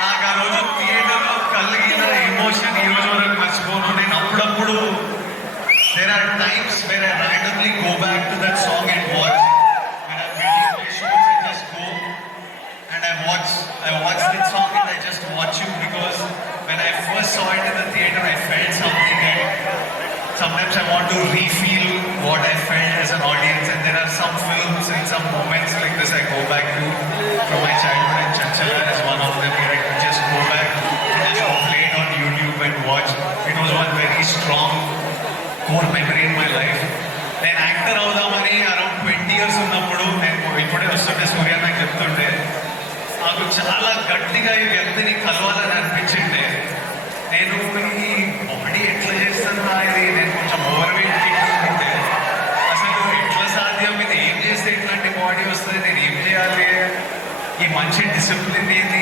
నాకు ఆ రోజు థియేటర్లో కలిగిన ఎమోషన్ ఈ రోజు వరకు మర్చిపోను. నేను అప్పుడప్పుడు there are times where I randomly go back to that song and watch. When I'm waiting for shows, I just go and I watch that song and I just watch you because when I first saw it in the theater, I felt something and sometimes I want to re-feel what I felt as an audience, and there are some films and some moments like this I go back to from my childhood, and Chanchala is one of them where I could just go back and just play it on YouTube and watch. It was one very strong core memory in my life. నేను యాక్టర్ అవుదామని అరౌండ్ 20 years ఉన్నప్పుడు నేను ఇప్పుడే వస్తుంటే సూర్య నాకు చెప్తుంటే నాకు చాలా గట్టిగా ఈ వ్యక్తిని కలవాలని అనిపించింది. నేను ఈ బాడీ ఎట్లా చేస్తున్నా ఇది నేను కొంచెం ఓవర్ వెయిట్ ఉంటే అసలు ఎట్లా సాధ్యం, ఇది ఏం చేస్తే ఇట్లాంటి బాడీ వస్తుంది, నేను ఏం చేయాలి, ఈ మంచి డిసిప్లిన్ ఏంటి